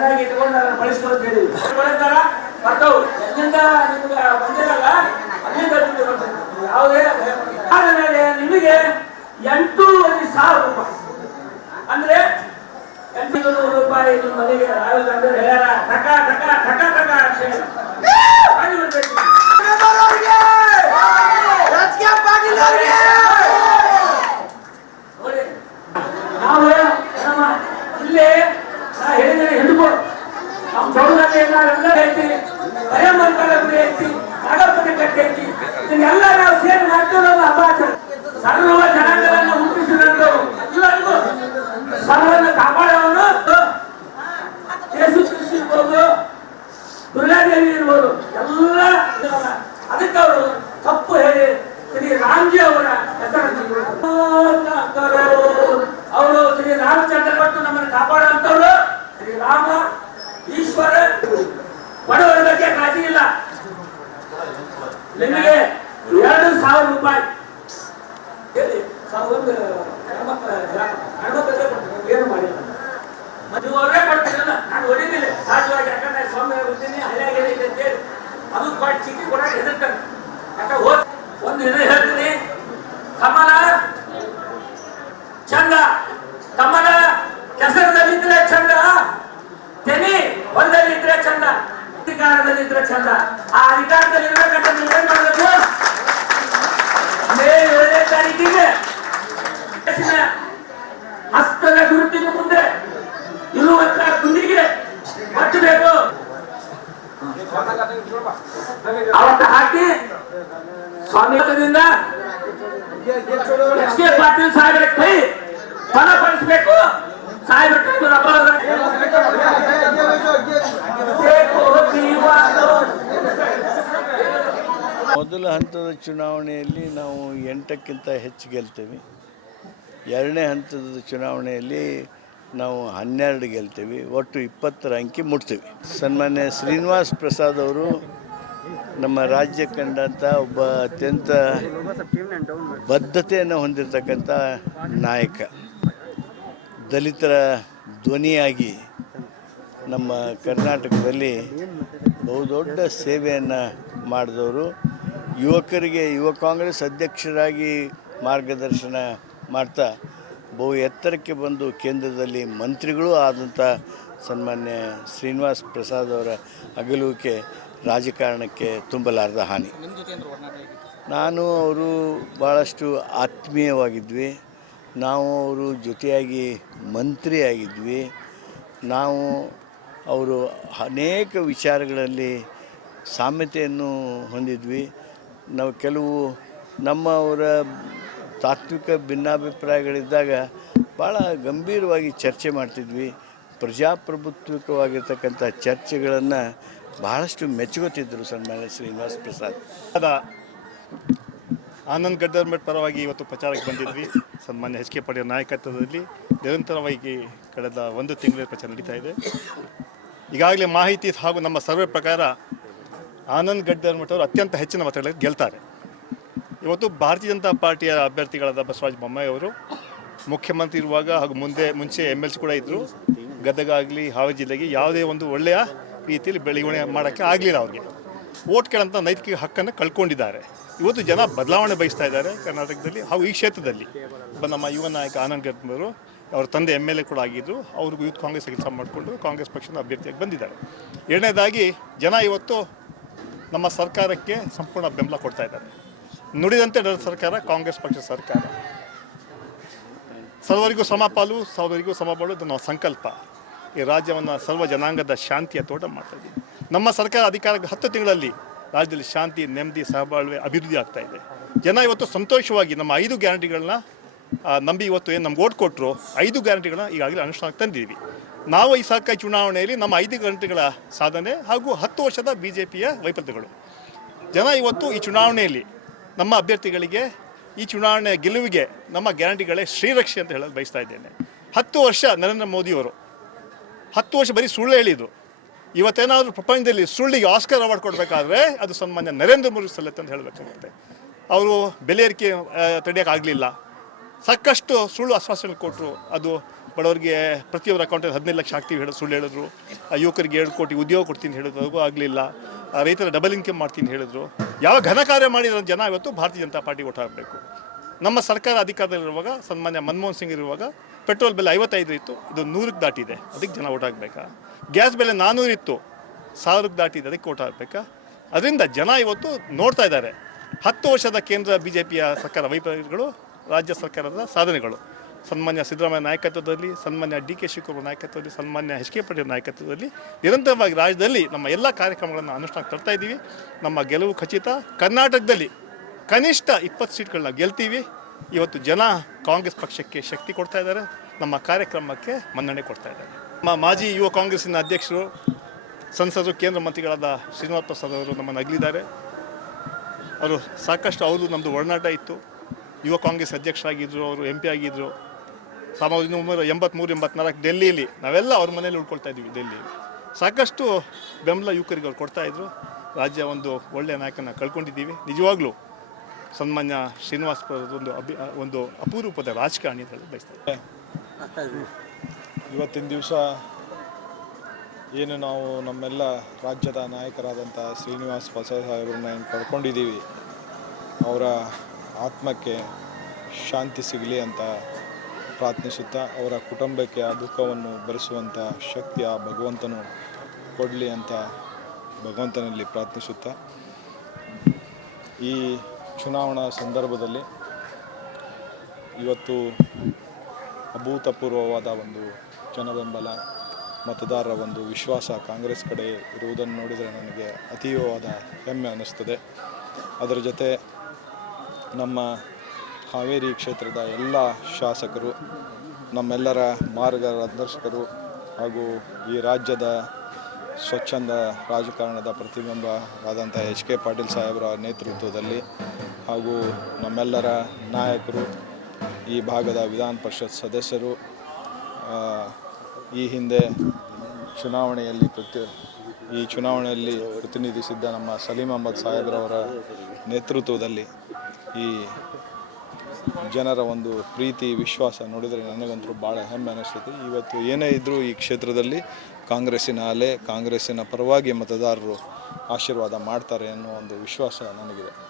ಚೆನ್ನಾಗಿ ಇಟ್ಕೊಂಡು ಅದನ್ನು ಬಳಸ್ಕೊಂಡು ಹೇಳಿದ್ರು ಬರ್ತಾವು. ಎಲ್ಲಿಂದ ನಿಮ್ಗೆ ಬಂದಿರಲ್ಲ? ರೂಪಾಯಿ ಹೇಳಿ ಸಾವಿರದ ಹೆಣ್ಮಕ್ಳ ಹೆಣ್ಮಕ್ಳಿಗೆ ಕೊಡ್ತೀನಿ, ಏನು ಮಾಡಿಲ್ಲ. ದೇಶದ ಹಸ್ತದ ಗುರುತಿನ ಮುಂದೆ ಇರುವಂತಹ ಗುಂಡಿಗೆ ಹಚ್ಚಬೇಕು ಅವತ್ತ ಹಾಕಿ ಸ್ವಾಮಿತ್ವದಿಂದ ಎಚ್ ಕೆ ಪಾಟೀಲ್ ಸಾಹೇಬರ ಕೈ ಬಲಪಡಿಸಬೇಕು. ಸಾಹೇಬರ ಕೈ ಜೀವನೋ. ಮೊದಲ ಹಂತದ ಚುನಾವಣೆಯಲ್ಲಿ ನಾವು ಎಂಟಕ್ಕಿಂತ ಹೆಚ್ಚು ಗೆಲ್ತೇವೆ. ಎರಡನೇ ಹಂತದ ಚುನಾವಣೆಯಲ್ಲಿ ನಾವು ಹನ್ನೆರಡು ಗೆಲ್ತೇವೆ, ಒಟ್ಟು ಇಪ್ಪತ್ತರ ಅಂಕಿ ಮುಟ್ತೇವೆ. ಸನ್ಮಾನ್ಯ ಶ್ರೀನಿವಾಸ್ ಪ್ರಸಾದ್ ಅವರು ನಮ್ಮ ರಾಜ್ಯ ಕಂಡಂಥ ಒಬ್ಬ ಅತ್ಯಂತ ಬದ್ಧತೆಯನ್ನು ಹೊಂದಿರತಕ್ಕಂಥ ನಾಯಕ. ದಲಿತರ ಧ್ವನಿಯಾಗಿ ನಮ್ಮ ಕರ್ನಾಟಕದಲ್ಲಿ ಬಹುದೊಡ್ಡ ಸೇವೆಯನ್ನು ಮಾಡಿದವರು ಯುವಕರಿಗೆ, ಯುವ ಕಾಂಗ್ರೆಸ್ ಅಧ್ಯಕ್ಷರಾಗಿ ಮಾರ್ಗದರ್ಶನ ಮಾಡ್ತಾ ಬಹು ಎತ್ತರಕ್ಕೆ ಬಂದು ಕೇಂದ್ರದಲ್ಲಿ ಮಂತ್ರಿಗಳೂ ಆದಂಥ ಸನ್ಮಾನ್ಯ ಶ್ರೀನಿವಾಸ್ ಪ್ರಸಾದ್ ಅವರ ಅಗಲುವಿಕೆ ರಾಜಕಾರಣಕ್ಕೆ ತುಂಬಲಾರದ ಹಾನಿ. ನಾನು ಅವರು ಭಾಳಷ್ಟು ಆತ್ಮೀಯವಾಗಿದ್ವಿ. ನಾವು ಅವರು ಜೊತೆಯಾಗಿ ಮಂತ್ರಿ ಆಗಿದ್ವಿ ನಾವು ಅವರು ಅನೇಕ ವಿಚಾರಗಳಲ್ಲಿ ಸಾಮ್ಯತೆಯನ್ನು ಹೊಂದಿದ್ವಿ. ನಾವು ಕೆಲವು ನಮ್ಮವರ ತಾತ್ವಿಕ ಭಿನ್ನಾಭಿಪ್ರಾಯಗಳಿದ್ದಾಗ ಭಾಳ ಗಂಭೀರವಾಗಿ ಚರ್ಚೆ ಮಾಡ್ತಿದ್ವಿ. ಪ್ರಜಾಪ್ರಭುತ್ವಿಕವಾಗಿರ್ತಕ್ಕಂಥ ಚರ್ಚೆಗಳನ್ನು ಬಹಳಷ್ಟು ಮೆಚ್ಚುಗುತ್ತಿದ್ದರು ಸನ್ಮಾನ್ಯ ಶ್ರೀನಿವಾಸ್ ಪ್ರಸಾದ್. ಅದ ಆನಂದ್ ಗಡ್ಡರ್ಮಠ್ ಪರವಾಗಿ ಇವತ್ತು ಪ್ರಚಾರಕ್ಕೆ ಬಂದಿದ್ವಿ. ಸನ್ಮಾನ್ಯ ಎಚ್ ಕೆ ಪಾಟೀಲ್ ನಾಯಕತ್ವದಲ್ಲಿ ನಿರಂತರವಾಗಿ ಕಳೆದ ಒಂದು ತಿಂಗಳ ಪ್ರಚಾರ ನಡೀತಾ ಇದೆ. ಈಗಾಗಲೇ ಮಾಹಿತಿ ಹಾಗೂ ನಮ್ಮ ಸರ್ವೆ ಪ್ರಕಾರ ಆನಂದ್ ಗಡ್ಡರ್ಮಠ್ ಅವರು ಅತ್ಯಂತ ಹೆಚ್ಚಿನ ಮತಗಳಲ್ಲಿ ಗೆಲ್ತಾರೆ. ಇವತ್ತು ಭಾರತೀಯ ಜನತಾ ಪಾರ್ಟಿಯ ಅಭ್ಯರ್ಥಿಗಳಾದ ಬಸವರಾಜ ಬೊಮ್ಮಾಯಿ ಅವರು, ಮುಖ್ಯಮಂತ್ರಿ ಇರುವಾಗ ಹಾಗೂ ಮುಂದೆ, ಮುಂಚೆ ಎಂ ಎಲ್ ಸಿ ಕೂಡ ಇದ್ದರು ಗದಗ ಆಗಲಿ ಹಾವೇರಿ ಜಿಲ್ಲೆಗೆ ಯಾವುದೇ ಒಂದು ಒಳ್ಳೆಯ ರೀತಿಯಲ್ಲಿ ಬೆಳವಣಿಗೆ ಮಾಡೋಕ್ಕೆ ಆಗಲಿಲ್ಲ ಅವ್ರಿಗೆ. ಓಟ್ ಕೇಳಂತ ನೈತಿಕ ಹಕ್ಕನ್ನು ಕಳ್ಕೊಂಡಿದ್ದಾರೆ. ಇವತ್ತು ಜನ ಬದಲಾವಣೆ ಬಯಸ್ತಾ ಇದ್ದಾರೆ ಕರ್ನಾಟಕದಲ್ಲಿ ಹಾಗೂ ಈ ಕ್ಷೇತ್ರದಲ್ಲಿ. ನಮ್ಮ ಯುವ ನಾಯಕ ಆನಂದ್ ಗಡ್ಮರು ಅವರ ತಂದೆ ಎಂ ಎಲ್ ಎ ಕೂಡ ಆಗಿದ್ದರು ಅವ್ರಿಗೂ ಯೂತ್ ಕಾಂಗ್ರೆಸ್ ಕೆಲಸ ಮಾಡಿಕೊಂಡು ಕಾಂಗ್ರೆಸ್ ಪಕ್ಷದ ಅಭ್ಯರ್ಥಿಯಾಗಿ ಬಂದಿದ್ದಾರೆ. ಎರಡನೇದಾಗಿ ಜನ ಇವತ್ತು ನಮ್ಮ ಸರ್ಕಾರಕ್ಕೆ ಸಂಪೂರ್ಣ ಬೆಂಬಲ ಕೊಡ್ತಾ ಇದ್ದಾರೆ. ನುಡಿದಂತೆ ನಡೆದ ಸರ್ಕಾರ ಕಾಂಗ್ರೆಸ್ ಪಕ್ಷದ ಸರ್ಕಾರ. ಸರ್ವರಿಗೂ ಸಮಪಾಲು ಸರ್ವರಿಗೂ ಸಮಪಾಲು ಇದು ನಮ್ಮ ಸಂಕಲ್ಪ. ಈ ರಾಜ್ಯವನ್ನು ಸರ್ವ ಜನಾಂಗದ ಶಾಂತಿಯ ತೋಟ ಮಾಡ್ತಾ ನಮ್ಮ ಸರ್ಕಾರ ಅಧಿಕಾರಕ್ಕೆ ಹತ್ತು ತಿಂಗಳಲ್ಲಿ ರಾಜ್ಯದಲ್ಲಿ ಶಾಂತಿ, ನೆಮ್ಮದಿ, ಸಹಬಾಳ್ವೆ, ಅಭಿವೃದ್ಧಿ ಆಗ್ತಾ ಇದೆ. ಜನ ಇವತ್ತು ಸಂತೋಷವಾಗಿ ನಮ್ಮ ಐದು ಗ್ಯಾರಂಟಿಗಳನ್ನ ನಂಬಿ ಇವತ್ತು ಏನು ನಮ್ಗೆ ಓಟ್ ಕೊಟ್ಟರು ಐದು ಗ್ಯಾರಂಟಿಗಳನ್ನ ಈಗಾಗಲೇ ಅನುಷ್ಠಾನಕ್ಕೆ ತಂದಿದ್ದೀವಿ. ನಾವು ಈ ಚುನಾವಣೆಯಲ್ಲಿ ನಮ್ಮ ಐದು ಗಂಟೆಗಳ ಸಾಧನೆ ಹಾಗೂ ಹತ್ತು ವರ್ಷದ ಬಿ ಜೆ ಪಿಯ ವೈಫಲ್ಯಗಳು. ಜನ ಇವತ್ತು ಈ ಚುನಾವಣೆಯಲ್ಲಿ ನಮ್ಮ ಅಭ್ಯರ್ಥಿಗಳಿಗೆ ಈ ಚುನಾವಣೆ ಗೆಲುವಿಗೆ ನಮ್ಮ ಗ್ಯಾರಂಟಿಗಳೇ ಶ್ರೀರಕ್ಷೆ ಅಂತ ಹೇಳಲು ಬಯಸ್ತಾ ಇದ್ದೇನೆ. ಹತ್ತು ವರ್ಷ ನರೇಂದ್ರ ಮೋದಿಯವರು, ಹತ್ತು ವರ್ಷ ಬರೀ ಸುಳ್ಳು ಹೇಳಿದ್ರು ಇವತ್ತೇನಾದರೂ ಪ್ರಪಂಚದಲ್ಲಿ ಸುಳ್ಳಿಗೆ ಆಸ್ಕರ್ ಅವಾರ್ಡ್ ಕೊಡಬೇಕಾದ್ರೆ ಅದು ಸನ್ಮಾನ್ಯ ನರೇಂದ್ರ ಮೋದಿ ಸಲ್ಲತ್ತೆ ಅಂತ ಹೇಳಬೇಕಾಗುತ್ತೆ. ಅವರು ಬೆಲೆ ಏರಿಕೆ ತಡೆಯೋಕ್ಕಾಗಲಿಲ್ಲ ಸಾಕಷ್ಟು ಸುಳ್ಳು ಆಶ್ವಾಸನೆ ಕೊಟ್ಟರು. ಅದು ಬಡವರಿಗೆ ಪ್ರತಿಯೊಬ್ಬರ ಅಕೌಂಟಲ್ಲಿ ಹದಿನೈದು ಲಕ್ಷ ಹಾಕ್ತೀವಿ ಹೇಳೋದು ಸುಳ್ಳು ಹೇಳಿದ್ರು. ಯುವಕರಿಗೆ ಎರಡು ಕೋಟಿ ಉದ್ಯೋಗ ಕೊಡ್ತೀನಿ ಅದಕ್ಕೂ ಆಗಲಿಲ್ಲ. ರೈತರ ಡಬಲ್ ಇನ್ಕಮ್ ಮಾಡ್ತೀನಿ ಹೇಳಿದ್ರು. ಯಾವ ಘನ ಕಾರ್ಯ ಮಾಡಿರೋ ಜನ ಇವತ್ತು ಭಾರತೀಯ ಜನತಾ ಪಾರ್ಟಿ ಓಟ್ ಹಾಕಬೇಕು. ನಮ್ಮ ಸರ್ಕಾರ ಅಧಿಕಾರದಲ್ಲಿರುವಾಗ ಸನ್ಮಾನ್ಯ ಮನಮೋಹನ್ ಸಿಂಗ್ ಇರುವಾಗ ಪೆಟ್ರೋಲ್ ಬೆಲೆ ಐವತ್ತೈದು ಇತ್ತು, ಇದು ನೂರಕ್ಕೆ ದಾಟಿದೆ, ಅದಕ್ಕೆ ಜನ ಓಟ್ ಹಾಕಬೇಕಾ? ಗ್ಯಾಸ್ ಬೆಲೆ ನಾನ್ನೂರು ಇತ್ತು, ಸಾವಿರಕ್ಕೆ ದಾಟಿದೆ, ಅದಕ್ಕೆ ಓಟ್ ಹಾಕಬೇಕಾ? ಅದರಿಂದ ಜನ ಇವತ್ತು ನೋಡ್ತಾ ಇದ್ದಾರೆ. ಹತ್ತು ವರ್ಷದ ಕೇಂದ್ರ ಬಿ ಜೆ ಪಿಯ ಸರ್ಕಾರ, ವೈಫಲ್ಯಗಳು, ರಾಜ್ಯ ಸರ್ಕಾರದ ಸಾಧನೆಗಳು. ಸನ್ಮಾನ್ಯ ಸಿದ್ದರಾಮಯ್ಯ ನಾಯಕತ್ವದಲ್ಲಿ, ಸನ್ಮಾನ್ಯ ಡಿ ಕೆ ಶಿವಕುಮಾರ್ ನಾಯಕತ್ವದಲ್ಲಿ, ಸನ್ಮಾನ್ಯ ಎಚ್ ಕೆ ಪಾಟೀಲ್ ನಾಯಕತ್ವದಲ್ಲಿ ನಿರಂತರವಾಗಿ ರಾಜ್ಯದಲ್ಲಿ ನಮ್ಮ ಎಲ್ಲ ಕಾರ್ಯಕ್ರಮಗಳನ್ನು ಅನುಷ್ಠಾನ ತರ್ತಾ ಇದ್ದೀವಿ. ನಮ್ಮ ಗೆಲುವು ಖಚಿತ. ಕರ್ನಾಟಕದಲ್ಲಿ ಕನಿಷ್ಠ ಇಪ್ಪತ್ತು ಸೀಟ್ಗಳನ್ನ ಗೆಲ್ತೀವಿ. ಇವತ್ತು ಜನ ಕಾಂಗ್ರೆಸ್ ಪಕ್ಷಕ್ಕೆ ಶಕ್ತಿ ಕೊಡ್ತಾ ಇದ್ದಾರೆ. ನಮ್ಮ ಕಾರ್ಯಕ್ರಮಕ್ಕೆ ಮನ್ನಣೆ ಕೊಡ್ತಾ ಇದ್ದಾರೆ. ನಮ್ಮ ಮಾಜಿ ಯುವ ಕಾಂಗ್ರೆಸ್ಸಿನ ಅಧ್ಯಕ್ಷರು, ಸಂಸದರು, ಕೇಂದ್ರ ಮಂತ್ರಿಗಳಾದ ಶ್ರೀನಿವಾಸ ಪ್ರಸಾದ್ ಅವರು ನಮ್ಮನ್ನು ಅಗಲಿದ್ದಾರೆ. ಅವರು ಸಾಕಷ್ಟು, ಅವರು ನಮ್ಮದು ಒಡನಾಟ ಇತ್ತು. ಯುವ ಕಾಂಗ್ರೆಸ್ ಅಧ್ಯಕ್ಷರಾಗಿದ್ದರು ಅವರು ಎಂ ಪಿ ಆಗಿದ್ದರು ಸಾವಿರದ ಒಂಬೈನೂರ ಎಂಬತ್ತ್ಮೂರು ಎಂಬತ್ನಾಲ್ಕು ಡೆಲ್ಲಿಯಲ್ಲಿ ನಾವೆಲ್ಲ ಅವ್ರ ಮನೇಲಿ ಉಳ್ಕೊಳ್ತಾ ಇದ್ವಿ ಡೆಲ್ಲಿಯಲ್ಲಿ ಸಾಕಷ್ಟು ಬೆಂಬಲ ಯುವಕರಿಗೆ ಅವ್ರು ಕೊಡ್ತಾ ಇದ್ರು. ರಾಜ್ಯ ಒಂದು ಒಳ್ಳೆಯ ನಾಯಕನ ಕಳ್ಕೊಂಡಿದ್ದೀವಿ. ನಿಜವಾಗ್ಲೂ ಸನ್ಮಾನ್ಯ ಶ್ರೀನಿವಾಸ್ ಒಂದು ಅಭಿ, ಒಂದು ಅಪರೂಪದ ರಾಜಕಾರಣಿ ಅಂತ ಬಯಸ್ತಾರೆ ಇವತ್ತಿನ ದಿವಸ ಏನು ನಾವು ನಮ್ಮೆಲ್ಲ ರಾಜ್ಯದ ನಾಯಕರಾದಂಥ ಶ್ರೀನಿವಾಸ್ ಪ್ರಸಾದ್ ಸಾಹೇಬ್ರನ್ನ ಏನು ಕಳ್ಕೊಂಡಿದ್ದೀವಿ ಅವರ ಆತ್ಮಕ್ಕೆ ಶಾಂತಿ ಸಿಗಲಿ ಅಂತ ಪ್ರಾರ್ಥಿಸುತ್ತಾ ಅವರ ಕುಟುಂಬಕ್ಕೆ ಆ ದುಃಖವನ್ನು ಭರಿಸುವಂಥ ಶಕ್ತಿ ಆ ಭಗವಂತನು ಕೊಡಲಿ ಅಂತ ಭಗವಂತನಲ್ಲಿ ಪ್ರಾರ್ಥಿಸುತ್ತಾ ಈ ಚುನಾವಣಾ ಸಂದರ್ಭದಲ್ಲಿ ಇವತ್ತು ಅಭೂತಪೂರ್ವವಾದ ಒಂದು ಜನಬೆಂಬಲ, ಮತದಾರರ ಒಂದು ವಿಶ್ವಾಸ ಕಾಂಗ್ರೆಸ್ ಕಡೆ ಇರುವುದನ್ನು ನೋಡಿದರೆ ನನಗೆ ಅತೀವವಾದ ಹೆಮ್ಮೆ ಅನ್ನಿಸ್ತದೆ. ಅದರ ಜೊತೆ ನಮ್ಮ ಹಾವೇರಿ ಕ್ಷೇತ್ರದ ಎಲ್ಲ ಶಾಸಕರು, ನಮ್ಮೆಲ್ಲರ ಮಾರ್ಗದರ್ಶಕರು ಹಾಗೂ ಈ ರಾಜ್ಯದ ಸ್ವಚ್ಛಂದ ರಾಜಕಾರಣದ ಪ್ರತಿಬಿಂಬವಾದಂಥ ಎಚ್ ಕೆ ಪಾಟೀಲ್ ಸಾಹೇಬರ ನೇತೃತ್ವದಲ್ಲಿ ಹಾಗೂ ನಮ್ಮೆಲ್ಲರ ನಾಯಕರು, ಈ ಭಾಗದ ವಿಧಾನ ಪರಿಷತ್ ಸದಸ್ಯರು ಈ ಹಿಂದೆ ಚುನಾವಣೆಯಲ್ಲಿ ಪ್ರತಿ, ಈ ಚುನಾವಣೆಯಲ್ಲಿ ಪ್ರತಿನಿಧಿಸಿದ್ದ ನಮ್ಮ ಸಲೀಂ ಅಹಮದ್ ಸಾಹೇಬ್ರವರ ನೇತೃತ್ವದಲ್ಲಿ ಈ ಜನರ ಒಂದು ಪ್ರೀತಿ, ವಿಶ್ವಾಸ ನೋಡಿದರೆ ನನಗಂತೂ ಭಾಳ ಹೆಮ್ಮೆ ಅನಿಸ್ತದೆ. ಇವತ್ತು ಏನೇ ಇದ್ದರೂ ಈ ಕ್ಷೇತ್ರದಲ್ಲಿ ಕಾಂಗ್ರೆಸ್ಸಿನ ಅಲೆ, ಕಾಂಗ್ರೆಸ್ಸಿನ ಪರವಾಗಿ ಮತದಾರರು ಆಶೀರ್ವಾದ ಮಾಡ್ತಾರೆ ಅನ್ನೋ ಒಂದು ವಿಶ್ವಾಸ ನನಗಿದೆ.